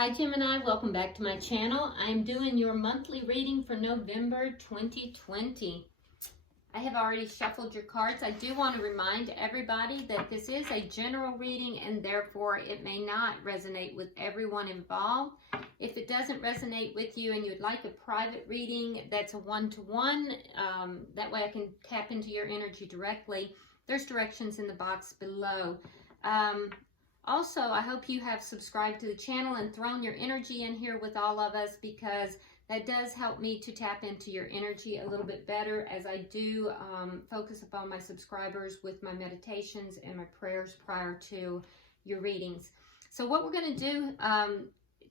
Hi Gemini, welcome back to my channel. I'm doing your monthly reading for November 2020. I have already shuffled your cards. I do want to remind everybody that this is a general reading and therefore it may not resonate with everyone involved. If it doesn't resonate with you and you'd like a private reading that's a one-to-one, that way I can tap into your energy directly, there's directions in the box below. Also, I hope you have subscribed to the channel and thrown your energy in here with all of us, because that does help me to tap into your energy a little bit better, as I do focus upon my subscribers with my meditations and my prayers prior to your readings. So what we're going to do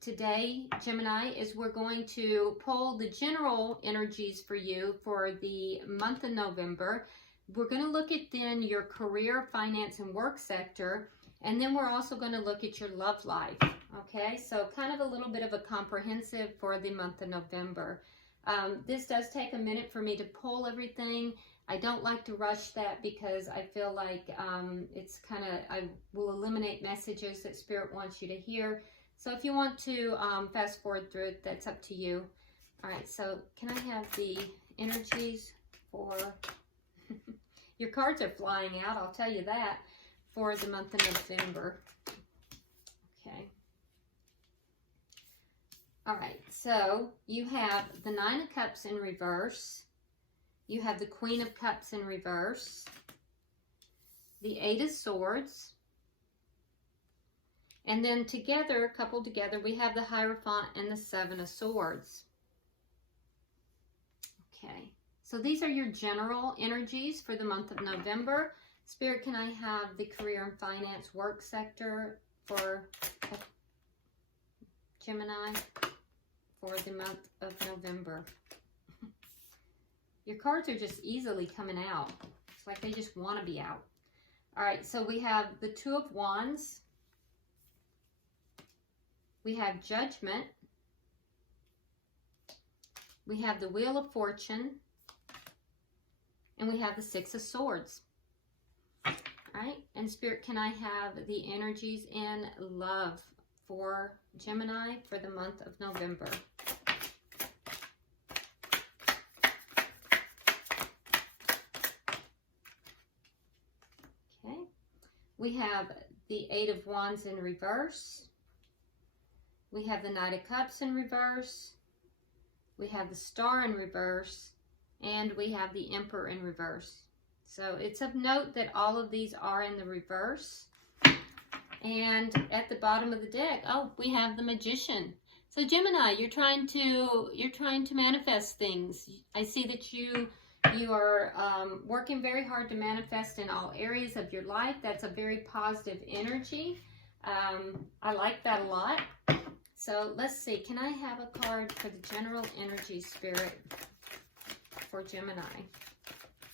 today, Gemini, is we're going to pull the general energies for you for the month of November. We're going to look at then your career, finance, and work sector. And then we're also going to look at your love life, okay? So kind of a little bit of a comprehensive for the month of November. This does take a minute for me to pull everything. I don't like to rush that because I feel like it's kind of, I will eliminate messages that Spirit wants you to hear. So if you want to fast forward through it, that's up to you. All right, so can I have the energies for, your cards are flying out, I'll tell you that, for the month of November. Okay. All right, so you have the Nine of Cups in reverse. You have the Queen of Cups in reverse. The Eight of Swords. And then together, coupled together, we have the Hierophant and the Seven of Swords. Okay, so these are your general energies for the month of November. Spirit, can I have the career and finance work sector for Gemini for the month of November? Your cards are just easily coming out. It's like they just want to be out. All right, so we have the Two of Wands. We have Judgment. We have the Wheel of Fortune. And we have the Six of Swords. All right, and Spirit, can I have the energies in love for Gemini for the month of November? Okay, we have the Eight of Wands in reverse. We have the Knight of Cups in reverse. We have the Star in reverse. And we have the Emperor in reverse. So it's of note that all of these are in the reverse. And at the bottom of the deck, oh, we have the Magician. So Gemini, you're trying to manifest things. I see that you are working very hard to manifest in all areas of your life. That's a very positive energy. I like that a lot. So let's see, can I have a card for the general energy, Spirit, for Gemini?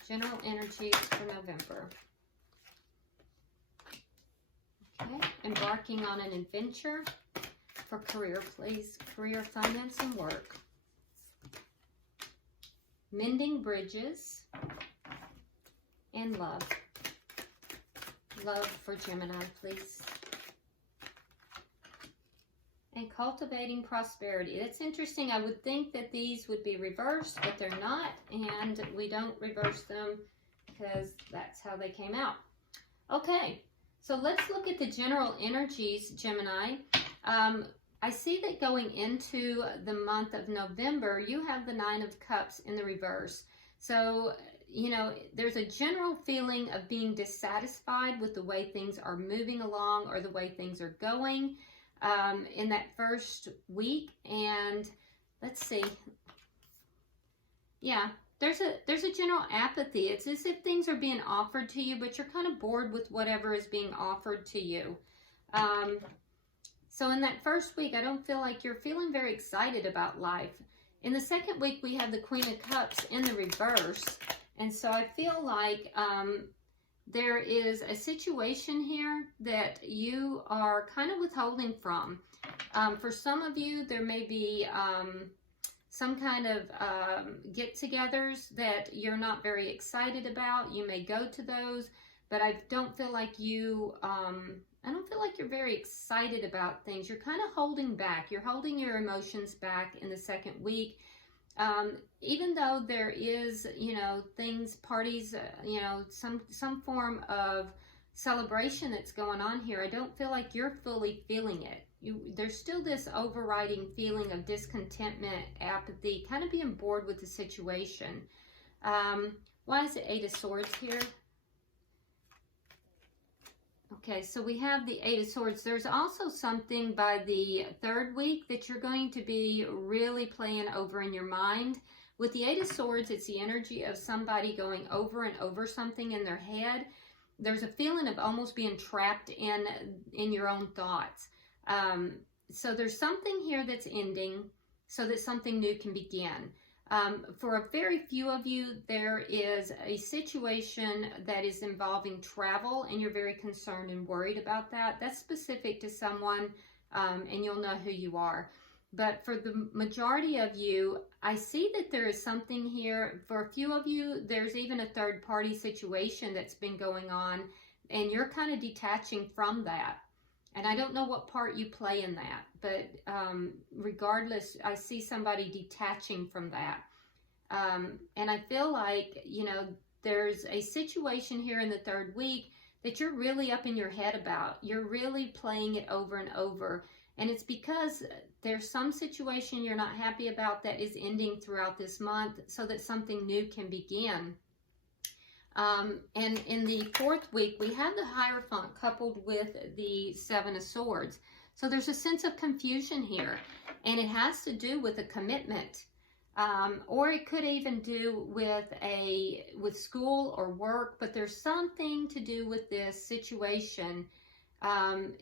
General energies for November. Okay, embarking on an adventure. For career, please. Career, finance, and work. Mending bridges. And love. Love for Gemini, please. And cultivating prosperity. That's interesting. I would think that these would be reversed, but they're not. And we don't reverse them because that's how they came out. Okay, so let's look at the general energies, Gemini. I see that going into the month of November, you have the Nine of Cups in the reverse. So, you know, there's a general feeling of being dissatisfied with the way things are moving along or the way things are going in that first week. And let's see, yeah, there's a general apathy. It's as if things are being offered to you, but you're kind of bored with whatever is being offered to you. So in that first week, I don't feel like you're feeling very excited about life. In the second week, we have the Queen of Cups in the reverse, and so I feel like there is a situation here that you are kind of withholding from. For some of you, there may be some kind of get-togethers that you're not very excited about. You may go to those, but I don't feel like you I don't feel like you're very excited about things. You're kind of holding back. You're holding your emotions back in the second week. Even though there is, you know, things, parties, you know, some form of celebration that's going on here, I don't feel like you're fully feeling it. There's still this overriding feeling of discontentment, apathy, kind of being bored with the situation. Why is it Eight of Swords here? Okay, so we have the Eight of Swords. There's also something by the third week that you're going to be really playing over in your mind. With the Eight of Swords, it's the energy of somebody going over and over something in their head. There's a feeling of almost being trapped in your own thoughts. So there's something here that's ending so that something new can begin. For a very few of you, there is a situation that is involving travel, and you're very concerned and worried about that. That's specific to someone, and you'll know who you are. But for the majority of you, I see that there is something here. For a few of you, there's even a third-party situation that's been going on, and you're kind of detaching from that. And I don't know what part you play in that, but regardless, I see somebody detaching from that. And I feel like, you know, there's a situation here in the third week that you're really up in your head about. You're really playing it over and over. And it's because there's some situation you're not happy about that is ending throughout this month so that something new can begin. And in the fourth week, we have the Hierophant coupled with the Seven of Swords. So there's a sense of confusion here, and it has to do with a commitment, or it could even do with school or work, but there's something to do with this situation.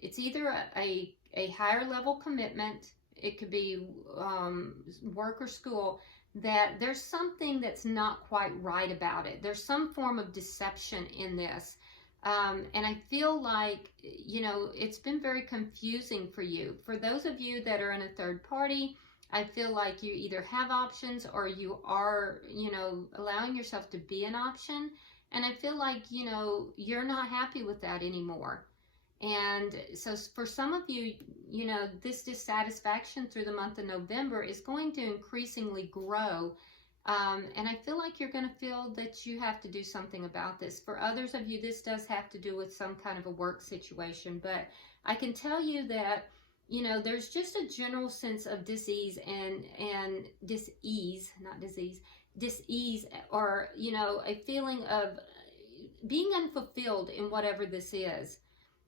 It's either a higher level commitment, it could be work or school, that there's something that's not quite right about it. There's some form of deception in this. And I feel like, you know, it's been very confusing for you. For those of you that are in a third party, I feel like you either have options or you are, you know, allowing yourself to be an option. And I feel like, you know, you're not happy with that anymore. And so for some of you, you know, this dissatisfaction through the month of November is going to increasingly grow. And I feel like you're going to feel that you have to do something about this. For others of you, this does have to do with some kind of a work situation. But I can tell you that, you know, there's just a general sense of dis-ease and dis-ease, not disease, dis-ease, or, you know, a feeling of being unfulfilled in whatever this is.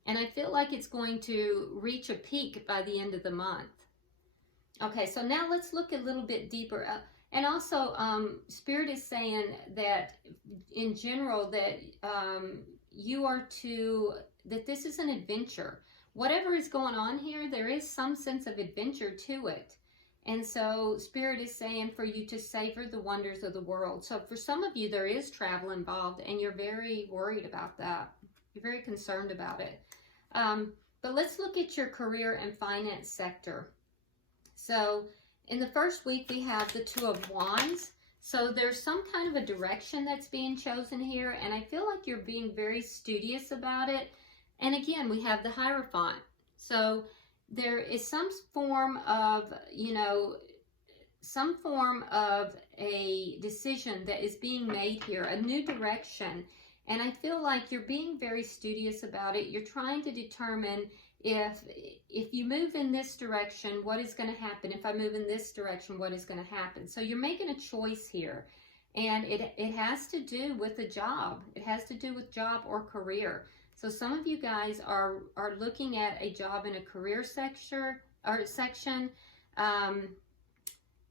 And I feel like it's going to reach a peak by the end of the month. Okay, so now let's look a little bit deeper. And also, Spirit is saying that in general that that this is an adventure. Whatever is going on here, there is some sense of adventure to it. And so Spirit is saying for you to savor the wonders of the world. So for some of you, there is travel involved, and you're very worried about that. You're very concerned about it. But let's look at your career and finance sector. So in the first week, we have the Two of Wands. So there's some kind of a direction that's being chosen here, and I feel like you're being very studious about it. And again, we have the Hierophant. So there is some form of, you know, some form of a decision that is being made here, a new direction. And I feel like you're being very studious about it. You're trying to determine if you move in this direction, what is going to happen? If I move in this direction, what is going to happen? So you're making a choice here. And it has to do with a job. It has to do with job or career. So some of you guys are looking at a job in a career section.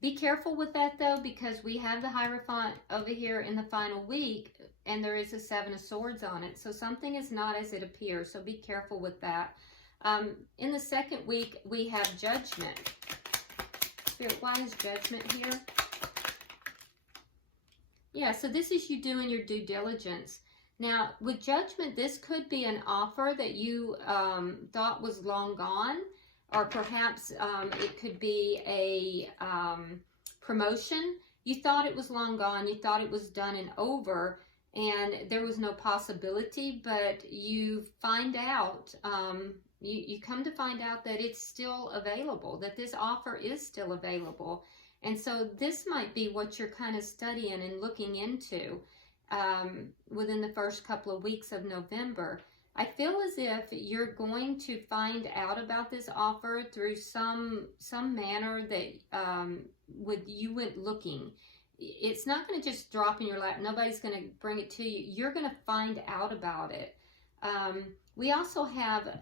Be careful with that, though, because we have the Hierophant over here in the final week, and there is a Seven of Swords on it. So something is not as it appears, so be careful with that. In the second week, we have Judgment. Spirit, why is Judgment here? Yeah, so this is you doing your due diligence. Now, with Judgment, this could be an offer that you thought was long gone, or perhaps it could be a promotion. You thought it was long gone, you thought it was done and over, and there was no possibility, but you find out you come to find out that it's still available, that this offer is still available. And so this might be what you're kind of studying and looking into within the first couple of weeks of November. I feel as if you're going to find out about this offer through some manner that you went looking. It's not going to just drop in your lap. Nobody's going to bring it to you. You're going to find out about it. We also have,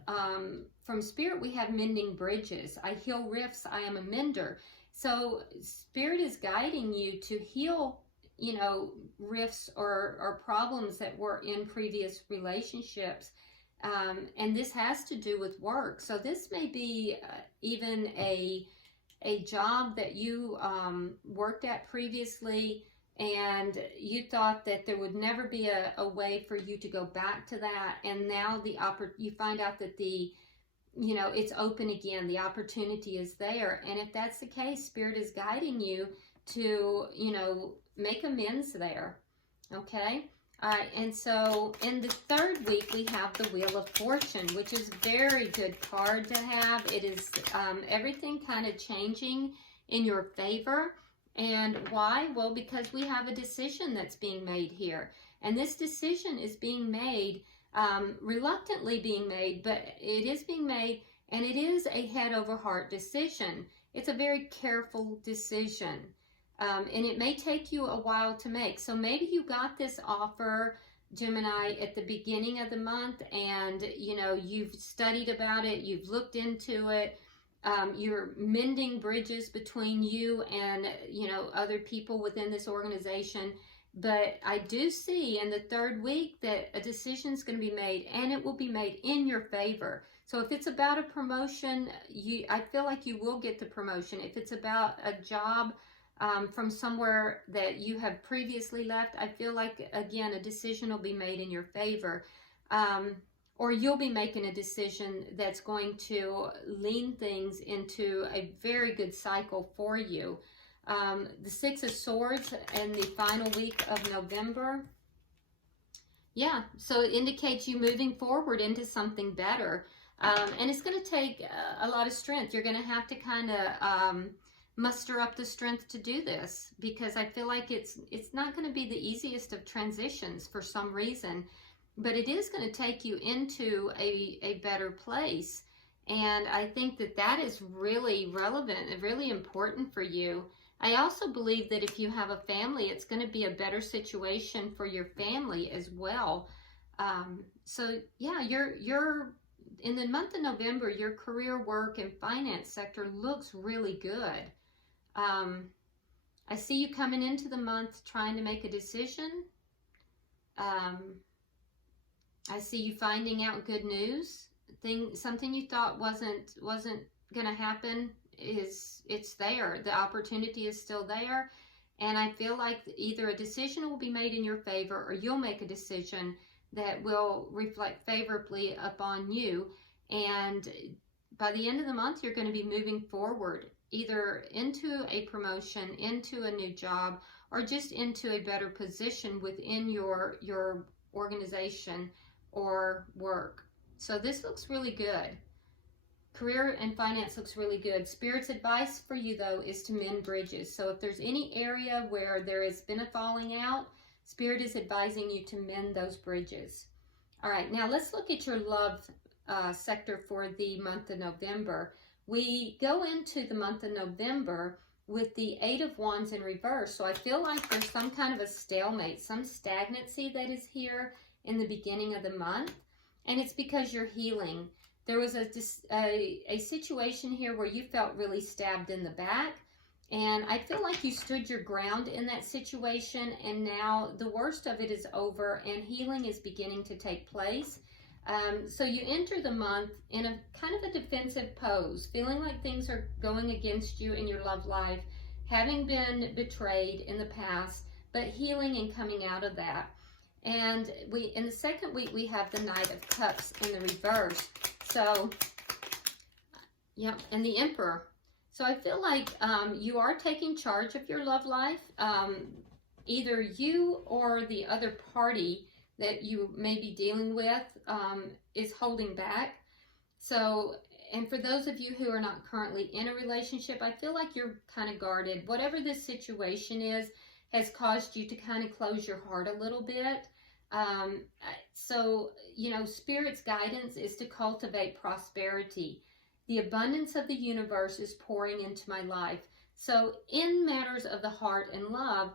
from Spirit, we have mending bridges. I heal rifts. I am a mender. So Spirit is guiding you to heal, you know, rifts or problems that were in previous relationships. And this has to do with work. So this may be even a job that you worked at previously, and you thought that there would never be a way for you to go back to that, and now you find out that it's open again, the opportunity is there. And if that's the case, Spirit is guiding you to, make amends there. Okay? All right, and so in the third week, we have the Wheel of Fortune, which is a very good card to have. It is everything kind of changing in your favor. And why? Well, because we have a decision that's being made here. And this decision is being made, reluctantly being made, but it is being made, and it is a head over heart decision. It's a very careful decision. And it may take you a while to make. So maybe you got this offer, Gemini, at the beginning of the month, and you've studied about it, you've looked into it, you're mending bridges between you and other people within this organization. But I do see in the third week that a decision is going to be made, and it will be made in your favor. So if it's about a promotion, I feel like you will get the promotion. If it's about a job from somewhere that you have previously left, I feel like, again, a decision will be made in your favor. Or you'll be making a decision that's going to lean things into a very good cycle for you. The Six of Swords in the final week of November. Yeah, so it indicates you moving forward into something better. And it's going to take a lot of strength. You're going to have to kind of muster up the strength to do this, because I feel like it's not going to be the easiest of transitions for some reason, but it is going to take you into a better place. And I think that is really relevant and really important for you. I also believe that if you have a family, it's going to be a better situation for your family as well. So yeah, you're in the month of November, your career, work, and finance sector looks really good. I see you coming into the month trying to make a decision. I see you finding out good news. Something you thought wasn't going to happen, it's there. The opportunity is still there. And I feel like either a decision will be made in your favor, or you'll make a decision that will reflect favorably upon you. And by the end of the month, you're going to be moving forward, either into a promotion, into a new job, or just into a better position within your organization or work. So this looks really good. Career and finance looks really good. Spirit's advice for you, though, is to mend bridges. So if there's any area where there has been a falling out, Spirit is advising you to mend those bridges. All right, now let's look at your love sector for the month of November. We go into the month of November with the Eight of Wands in reverse. So I feel like there's some kind of a stalemate, some stagnancy that is here in the beginning of the month. And it's because you're healing. There was a situation here where you felt really stabbed in the back. And I feel like you stood your ground in that situation. And now the worst of it is over and healing is beginning to take place. So you enter the month in a kind of a defensive pose, feeling like things are going against you in your love life, having been betrayed in the past, but healing and coming out of that. And in the second week, we have the Knight of Cups in the reverse. So, yeah, and the Emperor. So I feel like you are taking charge of your love life. Either you or the other party that you may be dealing with is holding back. So, and for those of you who are not currently in a relationship, I feel like you're kind of guarded. Whatever this situation is has caused you to kind of close your heart a little bit. So, you know, Spirit's guidance is to cultivate prosperity. The abundance of the universe is pouring into my life. So in matters of the heart and love,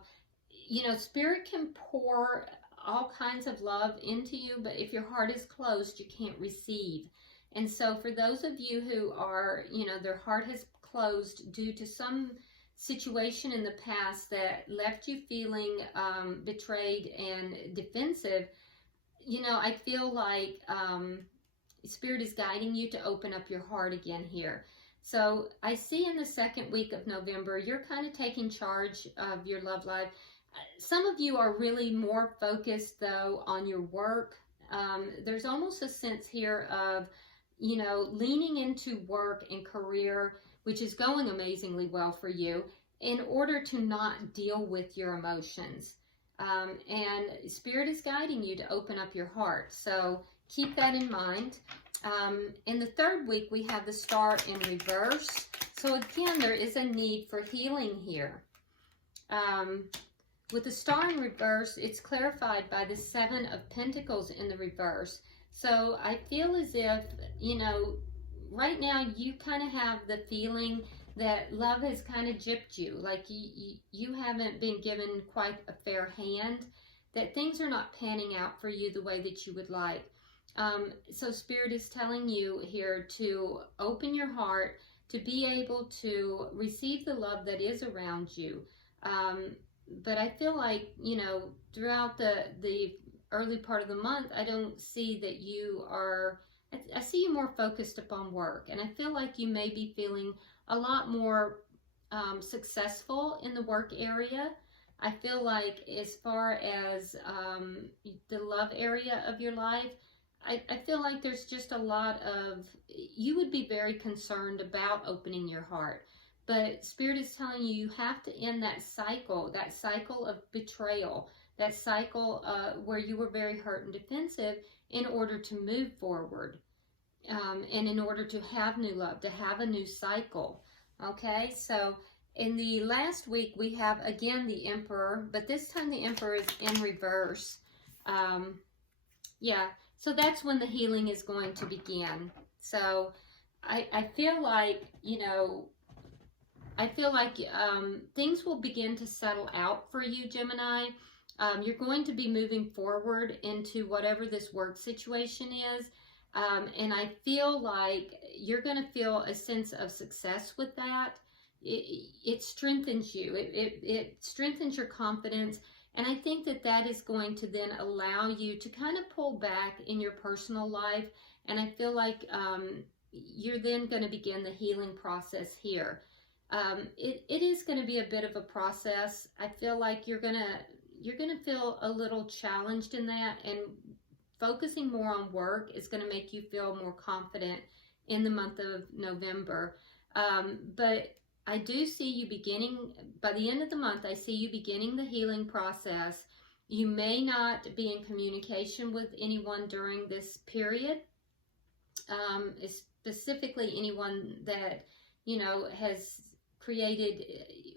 you know, Spirit can pour all kinds of love into you, but if your heart is closed, you can't receive. And so for those of you who are, you know, their heart has closed due to some situation in the past that left you feeling betrayed and defensive, you know, I feel like Spirit is guiding you to open up your heart again here. So I see in the second week of November, you're kind of taking charge of your love life. Some of you are really more focused, though, on your work. There's almost a sense here of, you know, leaning into work and career, which is going amazingly well for you, in order to not deal with your emotions. And Spirit is guiding you to open up your heart. So keep that in mind. In the third week, we have the Star in reverse. So again, there is a need for healing here. With the Star in reverse, it's clarified by the Seven of Pentacles in the reverse. So I feel as if, you know, right now you kind of have the feeling that love has kind of gypped you, like you haven't been given quite a fair hand, that things are not panning out for you the way that you would like. So Spirit is telling you here to open your heart, to be able to receive the love that is around you. But I feel like, you know, throughout the early part of the month, I don't see that you are, I see you more focused upon work. And I feel like you may be feeling a lot more successful in the work area. I feel like as far as the love area of your life, I feel like there's just a lot of, you would be very concerned about opening your heart. But Spirit is telling you, you have to end that cycle of betrayal, that cycle where you were very hurt and defensive, in order to move forward. And in order to have new love, to have a new cycle. Okay, so in the last week, we have again the Emperor, but this time the Emperor is in reverse. Yeah, so that's when the healing is going to begin. So I feel like, you know, I feel like things will begin to settle out for you, Gemini. You're going to be moving forward into whatever this work situation is. And I feel like you're going to feel a sense of success with that. It strengthens you. It strengthens your confidence. And I think that that is going to then allow you to kind of pull back in your personal life. And I feel like you're then going to begin the healing process here. It is going to be a bit of a process. I feel like you're going to feel a little challenged in that, and focusing more on work is going to make you feel more confident in the month of November. But I do see you beginning, by the end of the month, I see you beginning the healing process. You may not be in communication with anyone during this period, specifically anyone that, you know, has created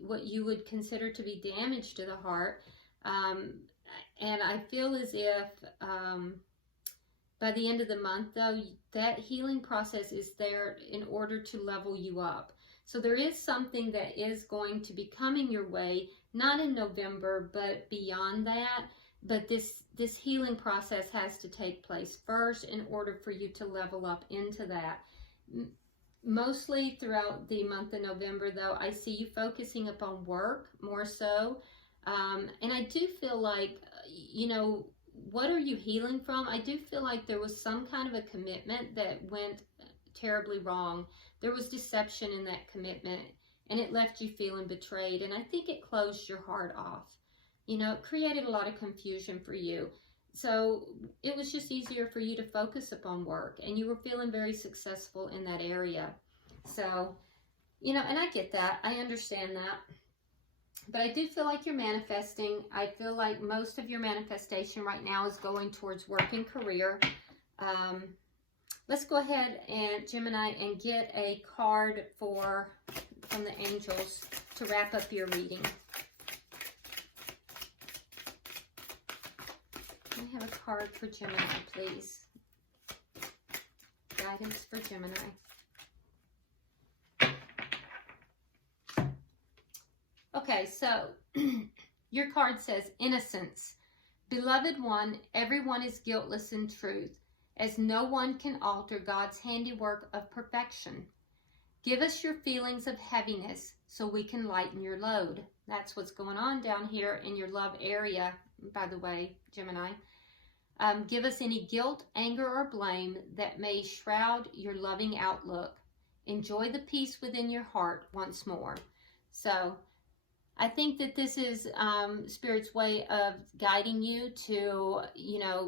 what you would consider to be damage to the heart. And I feel as if by the end of the month, though, that healing process is there in order to level you up. So there is something that is going to be coming your way, not in November, but beyond that. But this healing process has to take place first in order for you to level up into that. Mostly throughout the month of November, though, I see you focusing upon work more so. And I do feel like, you know, what are you healing from? I do feel like there was some kind of a commitment that went terribly wrong. There was deception in that commitment, and it left you feeling betrayed. And I think it closed your heart off. You know, it created a lot of confusion for you. So it was just easier for you to focus upon work, and you were feeling very successful in that area. So, you know, and I get that. I understand that. But I do feel like you're manifesting. I feel like most of your manifestation right now is going towards work and career. let's go ahead and Gemini and get a card from the angels to wrap up your reading. Can I have a card for Gemini, please? Guidance for Gemini. Okay, so your card says, innocence. Beloved one, everyone is guiltless in truth, as no one can alter God's handiwork of perfection. Give us your feelings of heaviness so we can lighten your load. That's what's going on down here in your love area, by the way, Gemini. Give us any guilt, anger, or blame that may shroud your loving outlook. Enjoy the peace within your heart once more. So I think that this is Spirit's way of guiding you to,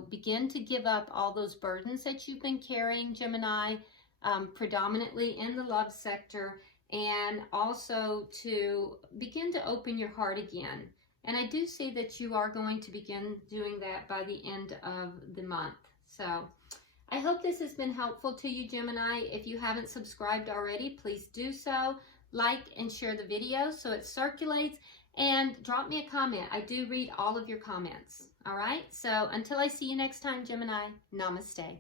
begin to give up all those burdens that you've been carrying, Gemini, predominantly in the love sector, and also to begin to open your heart again. And I do see that you are going to begin doing that by the end of the month. So I hope this has been helpful to you, Gemini. If you haven't subscribed already, please do so. Like and share the video so it circulates, and drop me a comment. I do read all of your comments. All right, so until I see you next time, Gemini, namaste.